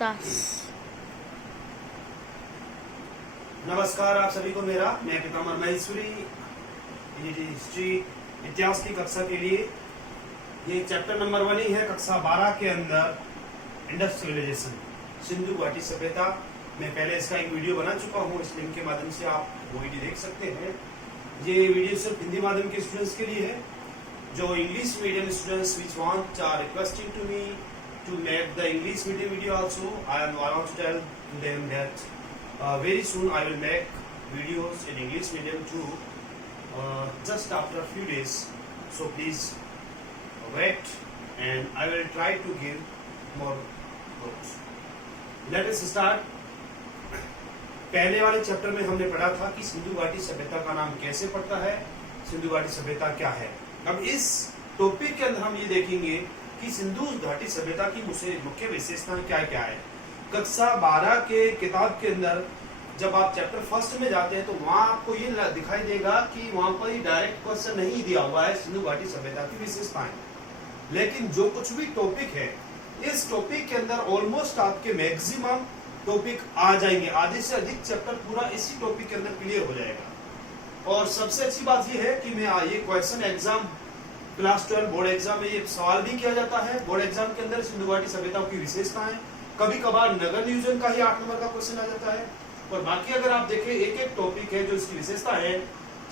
दास। नमस्कार आप सभी को मेरा, मैं पितामह महेश्वरी हिस्ट्री इतिहास की कक्षा के लिए ये चैप्टर नंबर 1 ही है कक्षा 12 के अंदर इंडस सिविलाइजेशन, सिंधु घाटी सभ्यता। मैं पहले इसका एक वीडियो बना चुका हूँ, इस लिंक के माध्यम से आप वो वीडियो देख सकते हैं। ये वीडियो सिर्फ हिंदी माध्यम के स्टूडेंट्स के लिए है। जो English medium students which want are requesting to me to make the English medium video also. I want to tell them that very soon I will make videos in English medium too, just after a few days. So please wait and I will try to give more notes. Let us start. पहले वाले chapter में हमने पढ़ा था कि सिंधु घाटी सभ्यता का नाम कैसे पड़ता है, सिंधु घाटी सभ्यता क्या है। अब इस टॉपिक के अंदर हम ये देखेंगे कि सिंधु घाटी सभ्यता की मुख्य विशेषताएं क्या क्या है। कक्षा 12 के किताब के अंदर जब आप चैप्टर फर्स्ट में जाते हैं तो वहां आपको ये दिखाई देगा कि वहां पर ही डायरेक्ट क्वेश्चन नहीं दिया हुआ है सिंधु घाटी सभ्यता की विशेषताएं, लेकिन जो कुछ भी टॉपिक है इस टॉपिक के अंदर ऑलमोस्ट आपके मैक्सिमम टॉपिक आ जाएंगे। आधे से अधिक चैप्टर पूरा इसी टॉपिक के अंदर क्लियर हो जाएगा। और सबसे अच्छी बात यह है कि मैं ये question exam class 12 board exam में ये सवाल भी किया जाता है। बोर्ड एग्जाम के अंदर सिंधु घाटी सभ्यता की विशेषताएं, कभी कभार नगर नियोजन का ही 8 नंबर का क्वेश्चन आ जाता है। और बाकी अगर आप देखें एक एक टॉपिक है जो इसकी विशेषता है,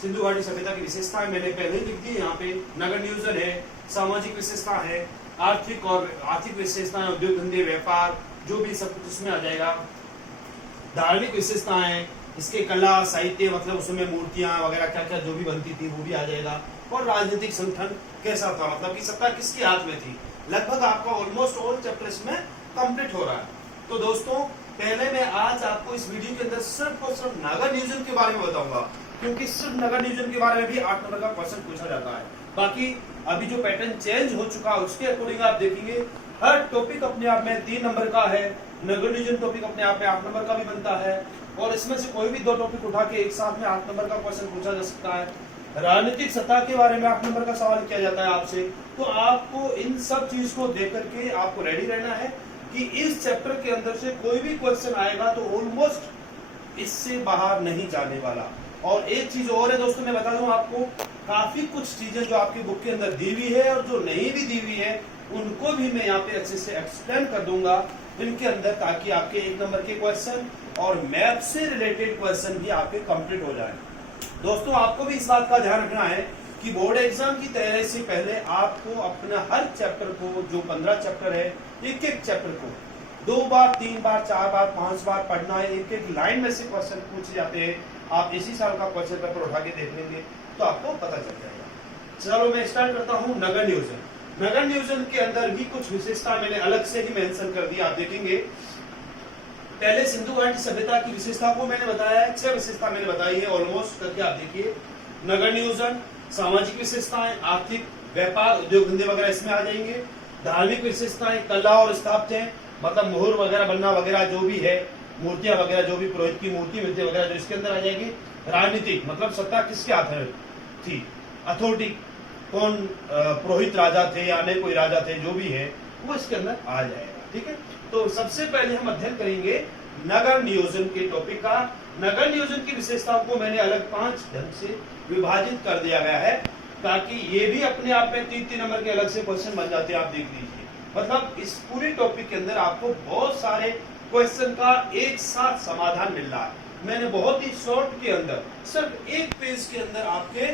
सिंधु घाटी सभ्यता की विशेषताएं मैंने पहले ही लिख दी। यहाँ पे नगर नियोजन है, सामाजिक विशेषता है, आर्थिक विशेषताएं, उद्योग धंधे व्यापार, जो भी सब कुछ उसमें आ जाएगा। धार्मिक विशेषताएं, इसके कला साहित्य, मतलब उसमें मूर्तियां वगैरह क्या क्या जो भी बनती थी वो भी आ जाएगा। और राजनीतिक संगठन कैसा था, मतलब कि सत्ता किसके हाथ में थी। लगभग आपका ऑलमोस्ट ऑल चैप्टर इसमें कंप्लीट हो रहा है। तो दोस्तों पहले मैं आज आपको इस वीडियो के अंदर सिर्फ और सिर्फ नगर नियोजन के बारे में बताऊंगा, क्योंकि सिर्फ नगर नियोजन के बारे में भी 8 नंबर का क्वेश्चन पूछा जाता है। बाकी अभी जो पैटर्न चेंज हो चुका है उसके अकॉर्डिंग आप देखेंगे हर टॉपिक अपने आप में 3 नंबर का है। नगर नियोजन टॉपिक अपने आप में 8 नंबर का भी बनता है, और इसमें से कोई भी 2 टॉपिक उठा के एक साथ में 8 नंबर का क्वेश्चन पूछा जा सकता है। राजनीतिक सत्ता के बारे में 8 नंबर का सवाल किया जाता है आपसे। तो आपको इन सब चीज को देख करके आपको रेडी रहना है कि इस चैप्टर के अंदर से कोई भी क्वेश्चन आएगा तो ऑलमोस्ट इससे बाहर नहीं जाने वाला। और एक चीज और है दोस्तों, मैं बता दूं आपको, काफी कुछ चीजें जो आपकी बुक के अंदर दी हुई है और जो नहीं भी दी हुई है उनको भी मैं यहाँ पे अच्छे से एक्सप्लेन कर दूंगा इनके अंदर, ताकि आपके 1 नंबर के क्वेश्चन और मैथ से रिलेटेड क्वेश्चन भी आपके कंप्लीट हो जाए। दोस्तों आपको भी इस बात का ध्यान रखना है कि बोर्ड एग्जाम की तैयारी से पहले आपको अपना हर चैप्टर को, जो 15 चैप्टर है, एक एक चैप्टर को 2 बार 3 बार 4 बार 5 बार पढ़ना है। एक एक लाइन में से क्वेश्चन पूछे जाते हैं। आप इसी साल का क्वेश्चन पेपर उठा के देख लेंगे तो आपको पता चल जाएगा। चलो मैं स्टार्ट करता हूँ नगर नियोजन। नगर नियोजन के अंदर भी कुछ विशेषता मैंने अलग से ही मेंशन कर दी, आप देखेंगे। पहले सिंधु घाटी सभ्यता की विशेषता को मैंने बताया है, 6 विशेषता मैंने बताई है ऑलमोस्ट करके, आप देखिए। नगर नियोजन, सामाजिक विशेषताएं, आर्थिक व्यापार, उद्योग धंधे वगैरह इसमें आ जाएंगे। धार्मिक विशेषताएं, कला और स्थापत्य, मतलब मोहर वगैरह बनना वगैरह जो भी है, मूर्तियां वगैरह जो भी पुरोहित की मूर्ति मिलती है वगैरह जो इसके अंदर आ जाएगी। राजनीतिक, मतलब सत्ता किसके हाथ में थी, अथॉरिटी कौन, पुरोहित राजा थे या अन्य कोई राजा थे, जो भी है वो इसके अंदर आ जाएगा। ठीक है, तो सबसे पहले हम अध्ययन करेंगे नगर नियोजन के टॉपिक का। नगर नियोजन की विशेषताओं को मैंने अलग 5 ढंग से विभाजित कर दिया गया है, ताकि ये भी अपने आप में 3-3 नंबर के अलग से क्वेश्चन बन जाते हैं। आप देख लीजिए, मतलब इस पूरी टॉपिक के अंदर आपको बहुत सारे क्वेश्चन का एक साथ समाधान मिल रहा है। मैंने बहुत ही शॉर्ट के अंदर सिर्फ एक पेज के अंदर आपके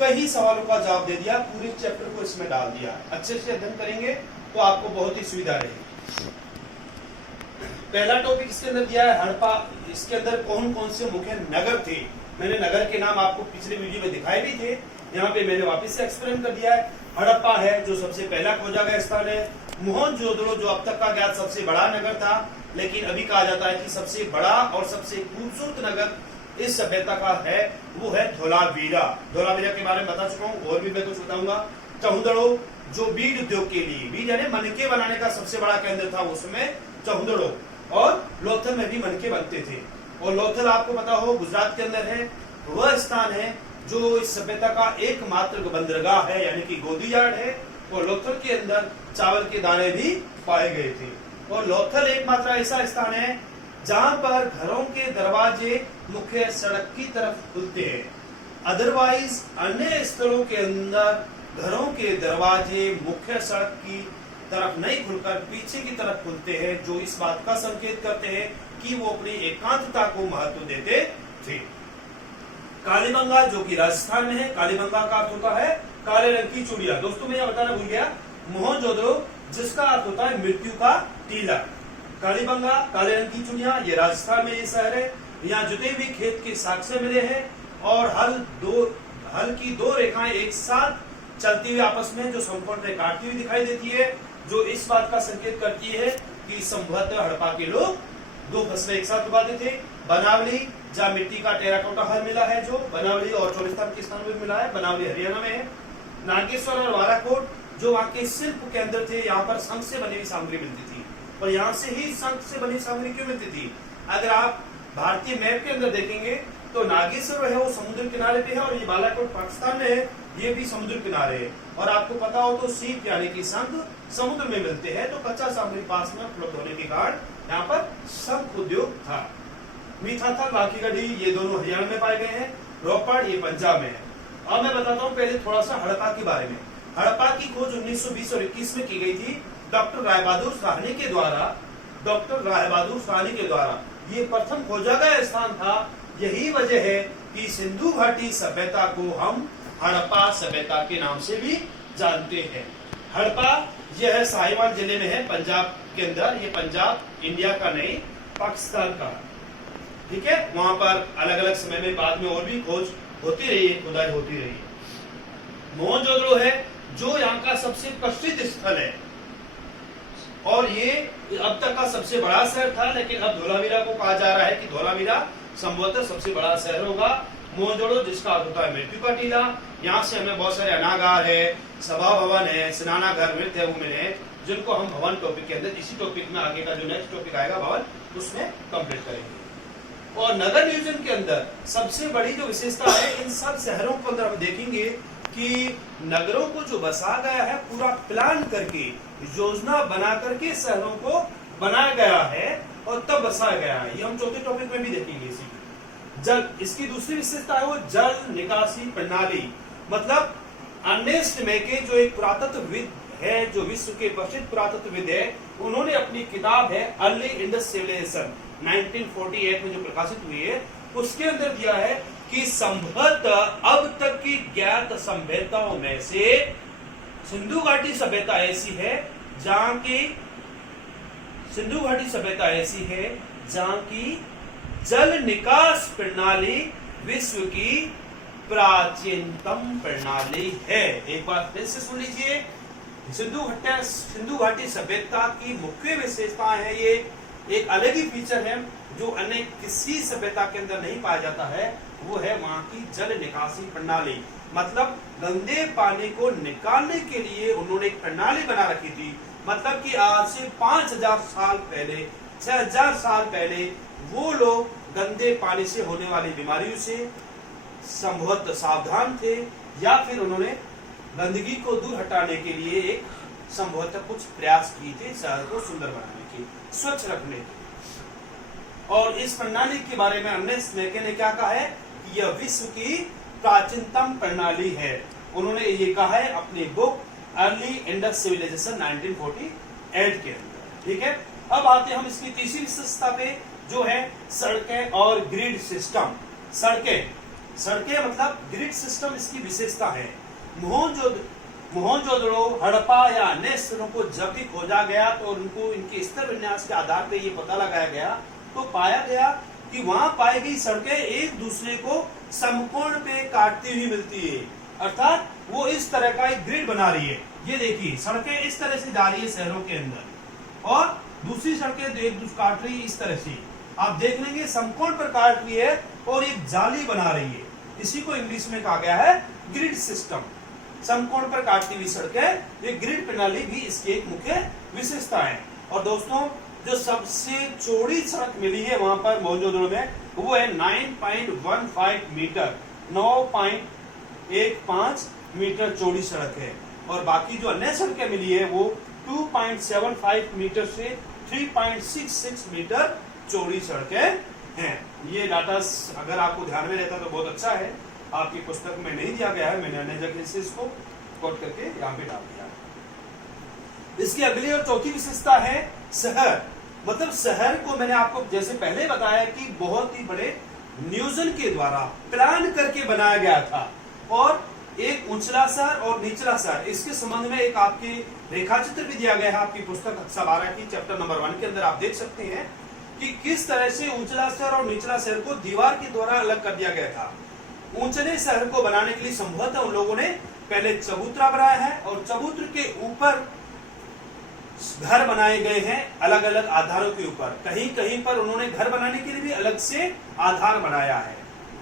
कई सवालों का जवाब दे दिया, पूरे चैप्टर को इसमें डाल दिया। अच्छे से अध्ययन करेंगे तो आपको बहुत ही सुविधा रहेगी। पहला टॉपिक इसके अंदर दिया है हड़प्पा। इसके अंदर कौन कौन से मुख्य नगर थे, मैंने नगर के नाम आपको पिछले वीडियो में दिखाए भी थे, यहाँ पे मैंने वापस से एक्सप्लेन कर दिया है। हड़प्पा है जो सबसे पहला खोजा गया स्थान है। मोहनजोदड़ो जो अब तक का ज्ञात सबसे बड़ा नगर था, लेकिन अभी कहा जाता है कि सबसे बड़ा और सबसे खूबसूरत नगर इस सभ्यता का है वो है धोलावीरा। धोलावीरा के बारे में बता चुका हूँ, और भी मैं कुछ बताऊंगा। चहुंदड़ो जो बीड उद्योग के लिए, बीड यानी मनके बनाने का सबसे बड़ा केंद्र था उसमें चहुंदड़ो, और लोथल में भी मनके बनते थे। और लोथल आपको पता हो गुजरात के अंदर है, वह स्थान है जो इस सभ्यता का एकमात्र बंदरगाह है, यानी कि गोदी यार्ड है। और लोथल के अंदर चावल के दाने भी पाए गए थे। और लोथल एकमात्र ऐसा स्थान है जहां पर घरों के दरवाजे मुख्य सड़क की तरफ खुलते हैं। अदरवाइज अन्य स्थलों के अंदर घरों के दरवाजे मुख्य सड़क की तरफ नहीं खुलकर पीछे की तरफ खुलते हैं, जो इस बात का संकेत करते हैं कि वो अपनी एकांतता को महत्व देते थे। कालीबंगा जो कि राजस्थान में है, कालीबंगा का अर्थ होता है काले रंग की चूड़िया। दोस्तों मैं यह बताना भूल गया, मोहनजोदड़ो जिसका अर्थ होता है मृत्यु का टीला। कालीबंगा काले रंग की चूड़िया, ये राजस्थान में ये शहर है। यहाँ जुते हुए खेत के साक्ष्य मिले हैं और हल की दो रेखाएं एक साथ चलती हुई आपस में जो समकोण में काटती हुई दिखाई देती है, जो इस बात का संकेत करती है कि संभवतः हड़प्पा के लोग दो फसलें एक साथ उगाते थे। बनावली जहाँ मिट्टी का टेराकोटा हल मिला है, जो बनावली और चोलिस्तान के स्थान में मिला है, बनावली हरियाणा में है। नागेश्वर और वाराकोट जो वहाँ के शिल्प केंद्र थे, यहाँ पर शंख से बनी हुई सामग्री मिलती थी। और यहाँ से ही शंख से बनी सामग्री क्यों मिलती थी? अगर आप भारतीय मैप के अंदर देखेंगे तो नागेश्वर है वो समुद्र किनारे पे है और ये बालाकोट पाकिस्तान में है, ये भी समुद्र किनारे है। और आपको पता हो तो सीप यानी कि शंख समुद्र में मिलते हैं, तो कच्चा सामग्री पास में उपलब्ध होने के कारण यहाँ पर शंख उद्योग था। मीठाथल, राखीगढ़ी ये दोनों हरियाणा में पाए गए हैं। रोपड़ ये पंजाब में है। अब मैं बताता हूँ पहले थोड़ा सा हड़प्पा के बारे में। हड़प्पा की खोज 1920 और 21 में की गई थी डॉक्टर राय बहादुर साहनी के द्वारा। ये प्रथम खोजा गया स्थान था। यही वजह है कि सिंधु घाटी सभ्यता को हम हड़प्पा सभ्यता के नाम से भी जानते हैं। हड़प्पा यह साहिवाल जिले में है, पंजाब के अंदर। ये पंजाब इंडिया का नहीं, पाकिस्तान का, ठीक है। वहां पर अलग अलग समय में बाद में और भी खोज होती रही है, खुदाई होती रही है। मोहनजोदड़ो है जो यहाँ का सबसे प्रसिद्ध स्थल है और ये अब तक का सबसे बड़ा शहर था, लेकिन अब धोलावीरा को कहा जा रहा है कि धोलावीरा संभवतः सबसे बड़ा शहर होगा। मोहनजोदड़ो जिसका अर्थ होता है मृत्यु का टीला। यहाँ से हमें बहुत सारे अनागार है, सभा भवन है, स्नाना घर, नृत्य भूमि है, जिनको हम भवन टॉपिक के अंदर, इसी टॉपिक में आगे का जो नेक्स्ट टॉपिक आएगा भवन, उसमें कंप्लीट करेंगे। और नगर नियोजन के अंदर सबसे बड़ी जो विशेषता है, इन सब शहरों के अंदर हम देखेंगे कि नगरों को जो बसा गया है पूरा प्लान करके, योजना बना करके शहरों को बनाया गया है और तब बसाया गया है। ये हम चौथे टॉपिक में भी देखेंगे। इसी जल, इसकी दूसरी विशेषता है वो जल निकासी प्रणाली। मतलब अर्नेस्ट मेके जो एक पुरातत्वविद है, जो विश्व के प्रसिद्ध पुरातत्वविद है, उन्होंने अपनी किताब है अर्ली इंडस सिविलाइजेशन 1948 में जो प्रकाशित हुई है, उसके अंदर दिया है कि संभवतः अब तक की ज्ञात सभ्यताओं में से सिंधु घाटी सभ्यता ऐसी है जहां की जल निकास प्रणाली विश्व की प्राचीनतम प्रणाली है। एक बार फिर से सुन लीजिए, सिंधु घाटी सभ्यता की मुख्य विशेषता है, ये एक अलग ही फीचर है जो अन्य किसी सभ्यता के अंदर नहीं पाया जाता है, वो है वहां की जल निकासी प्रणाली। मतलब गंदे पानी को निकालने के लिए उन्होंने एक प्रणाली बना रखी थी। मतलब कि आज से 5000 साल पहले, 6000 साल पहले वो लोग गंदे पानी से होने वाली बीमारियों से संभवतः सावधान थे, या फिर उन्होंने गंदगी को दूर हटाने के लिए एक संभवतः कुछ प्रयास किए थे शहर को सुंदर बनाने के, स्वच्छ रखने के। और इस प्रणाली के बारे में अर्नेस्ट मेके ने क्या कहा है कि यह विश्व की प्राचीनतम प्रणाली है। उन्होंने ये कहा है अपनी बुक अर्ली इंडस सिविलाइजेशन 1948 के अंदर, ठीक है। अब आते हैं हम इसकी तीसरी विशेषता पे, जो है सड़कें और ग्रिड सिस्टम। सड़कें मतलब ग्रिड सिस्टम इसकी विशेषता है। मोहनजोदड़ो, हड़प्पा या अन्य स्थलों को जब भी खोजा गया तो उनको इनके स्तर विन्यास के आधार पे ये पता लगाया गया, तो पाया गया कि वहां पाई गई सड़कें एक दूसरे को समकोण पे काटती हुई मिलती है, अर्थात वो इस तरह का एक ग्रिड बना रही है। ये देखिए सड़कें इस तरह से जा रही है शहरों के अंदर, और दूसरी सड़कें एक दूसरे काट रही है इस तरह से, आप देख लेंगे समकोण पर काट रही है और एक जाली बना रही है। इसी को इंग्लिश में कहा गया है ग्रिड सिस्टम। समकोण पर काटती हुई सड़कें, ये ग्रिड प्रणाली भी इसकी एक मुख्य विशेषता है। और दोस्तों जो सबसे चौड़ी सड़क मिली है वहां पर मोहनजोदड़ो में, वो है 9.15 मीटर, 9.15 मीटर चौड़ी सड़क है। और बाकी जो अन्य सड़कें मिली है वो 2.75 मीटर से 3.66 मीटर चौड़ी सड़कें हैं। ये डाटा अगर आपको ध्यान में रहता तो बहुत अच्छा है, आपकी पुस्तक में नहीं दिया गया है, मैंने अन्य जगह से इसको कोट करके यहाँ पे डाल दिया। इसकी अगली और चौथी विशेषता है शहर। मतलब शहर को मैंने आपको जैसे पहले बताया कि बहुत ही बड़े नियोजन के द्वारा प्लान करके बनाया गया था, और एक उंचला शहर और निचला शहर, इसके संबंध में एक आपके रेखाचित्र भी दिया गया है आपकी पुस्तक कक्षा 12 की चैप्टर नंबर 1 के अंदर। आप देख सकते हैं कि किस तरह से ऊंचला शहर और निचला शहर को दीवार के द्वारा अलग कर दिया गया था। ऊंचले शहर को बनाने के लिए संभवतः उन लोगों ने पहले चबूतरा बनाया है, और चबूतरे के ऊपर घर बनाए गए हैं अलग अलग आधारों के ऊपर। कहीं कहीं पर उन्होंने घर बनाने के लिए भी अलग से आधार बनाया है,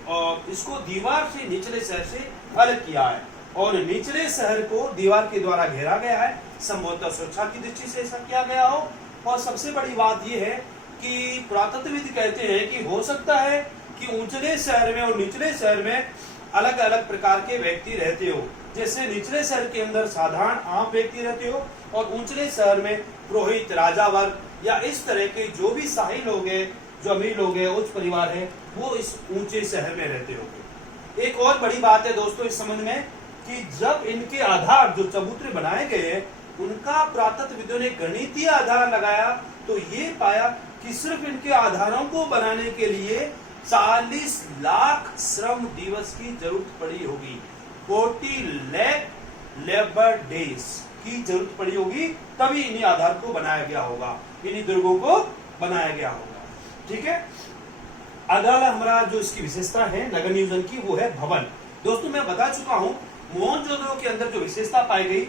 और इसको दीवार से निचले शहर से अलग किया है, और निचले शहर को दीवार के द्वारा घेरा गया है। संभवतः सुरक्षा की दृष्टि से ऐसा किया गया हो। और सबसे बड़ी बात यह है कि पुरातत्वविद कहते हैं कि हो सकता है कि ऊंचले शहर में और निचले शहर में अलग अलग प्रकार के व्यक्ति रहते हो। जैसे निचले शहर के अंदर साधारण आम व्यक्ति रहते हो, और ऊंचले शहर में पुरोहित, राजा वर्ग या इस तरह के जो भी शाही लोग हैं, जो अमीर लोग हैं, उच्च परिवार है, वो इस ऊंचे शहर में रहते होंगे। एक और बड़ी बात है दोस्तों इस संबंध में कि जब इनके आधार जो चबूतरे बनाए गए हैं उनका पुरातत्वविदों ने गणितीय आधार लगाया, तो ये पाया कि सिर्फ इनके आधारों को बनाने के लिए 40 लाख श्रम दिवस की जरूरत पड़ी होगी। 40 लाख लेबर डेज की जरूरत पड़ी होगी, तभी इन्हीं आधार को बनाया गया होगा, इन्हीं दुर्गों को बनाया गया होगा। ठीक है, अगला हमारा जो इसकी विशेषता है नगर नियोजन की, वो है भवन। दोस्तों मैं बता चुका हूं मोहनजोदड़ो के अंदर जो विशेषता पाई गई,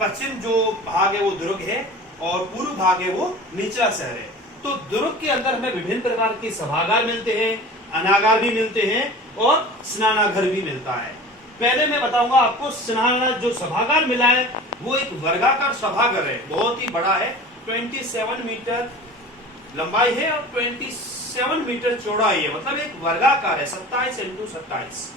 पश्चिम जो भाग है वो दुर्ग है, और पूर्व भाग है वो निचला शहर है। तो दुर्ग के अंदर हमें विभिन्न प्रकार के सभागार मिलते हैं, अनागार भी मिलते हैं, और स्नानाघर भी मिलता है। पहले मैं बताऊंगा आपको स्नानागार जो सभागार मिला है वो एक वर्गाकार सभागार है, बहुत ही बड़ा है, 27 मीटर लंबाई है और 27 मीटर चौड़ाई है। मतलब एक वर्गाकार है, 27 × 27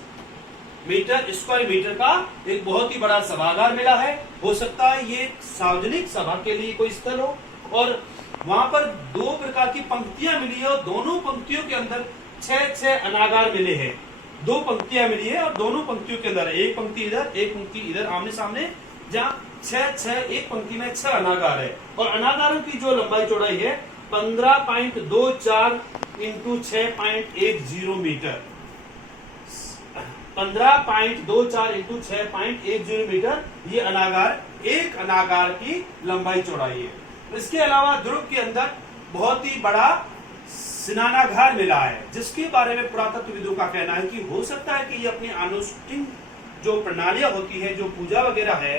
मीटर स्क्वायर मीटर का एक बहुत ही बड़ा सभागार मिला है। हो सकता है ये सार्वजनिक सभा के लिए कोई स्थल हो, और वहां पर 2 प्रकार की पंक्तियां मिली है, और दोनों पंक्तियों के अंदर 6 अनागार मिले हैं। 2 पंक्तियां मिली है, और दोनों पंक्तियों के अंदर एक पंक्ति इधर, एक पंक्ति इधर आमने सामने, जहाँ 6 एक पंक्ति में 6 अनागार है। और अनागारों की जो लंबाई चौड़ाई है 15.24 × 6.10 मीटर, 15.24 × 6.10 मीटर ये अनागार, एक अनागार की लंबाई चौड़ाई है। इसके अलावा दुर्ग के अंदर बहुत ही बड़ा स्नानागार मिला है, जिसके बारे में पुरातत्वविदों का कहना है कि हो सकता है कि ये अपनी अनुष्ठान जो प्रणालियां होती है, जो पूजा वगैरह है,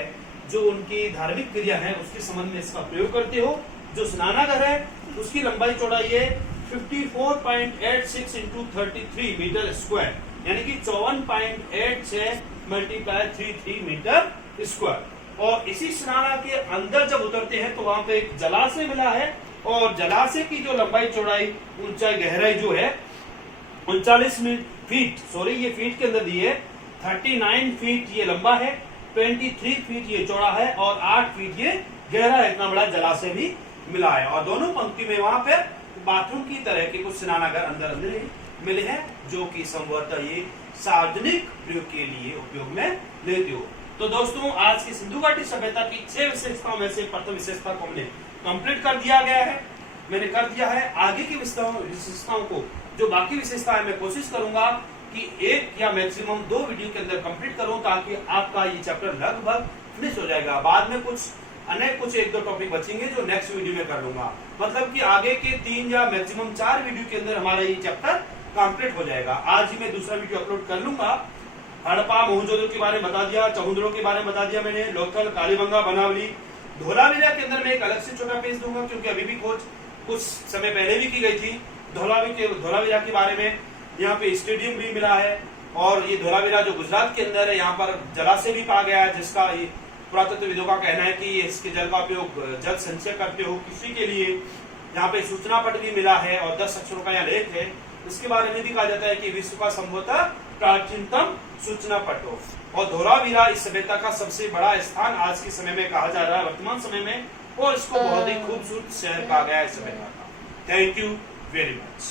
जो उनकी धार्मिक क्रिया है, उसके संबंध में इसका प्रयोग करते हो। जो स्नानागार है उसकी लंबाई चौड़ाई है 54.86 × 33 मीटर स्क्वायर, यानी कि 54.86 × 33 मीटर स्क्वायर। और इसी स्नाना के अंदर जब उतरते हैं तो वहां पे एक जलाशय मिला है, और जलाशय की जो लंबाई चौड़ाई ऊंचाई गहराई जो है 39 फीट, सॉरी ये फीट के अंदर दी है, 39 फीट ये लंबा है, 23 फीट ये चौड़ा है, और 8 फीट ये गहरा है। इतना बड़ा जलाशय भी मिला है, और दोनों पंक्ति में वहां पे बाथरूम की तरह के कुछ स्नानागार अंदर अंदर मिले हैं, जो कि संभवतः ये सार्वजनिक प्रयोग के लिए उपयोग में लेते हो। तो दोस्तों आज की सिंधु घाटी सभ्यता की 6 विशेषताओं में से प्रथम विशेषता को हमने कंप्लीट कर दिया गया है, मैंने कर दिया है। आगे की विशेषताओं को जो बाकी विशेषताएं मैं कोशिश करूंगा कि 1 या मैक्सिमम 2 वीडियो के अंदर कंप्लीट करूं, ताकि आपका ये चैप्टर लगभग फिनिश हो जाएगा। बाद में कुछ 1-2 टॉपिक बचेंगे जो नेक्स्ट वीडियो में कर लूंगा। मतलब कि आगे के 3 या मैक्सिमम 4 वीडियो के अंदर हमारा ये चैप्टर कंप्लीट हो जाएगा। आज ही मैं दूसरा वीडियो अपलोड कर लूंगा। हड़प्पा मोहनजोदड़ो के बारे में बता दिया, चमुंदड़ो के बारे में बता दिया मैंने, लोथल, कालीबंगा, बनावली, धोलावीरा के अंदर मैं एक अलग से छोटा पेज दूंगा, क्योंकि अभी भी खोज कुछ समय पहले भी की गई थी धोलावीरा के बारे में। यहाँ पे स्टेडियम भी मिला है, और ये धोलावीरा जो गुजरात के अंदर है, यहाँ पर जलाशय भी पाया गया है, जिसका पुरातत्वविदों का कहना है कि इसके जल का उपयोग जल संचय करते हो किसी के लिए। यहाँ पे सूचना पट भी मिला है, और 10 अक्षरों का यहाँ लेख है। इसके बारे में भी कहा जाता है कि विश्व का संभवतः प्राचीनतम सूचना पट हो। और धोलावीरा इस सभ्यता का सबसे बड़ा स्थान आज के समय में कहा जा रहा है, वर्तमान समय में। और इसको बहुत ही खूबसूरत शहर कहा गया है इस समय का। Thank you very much.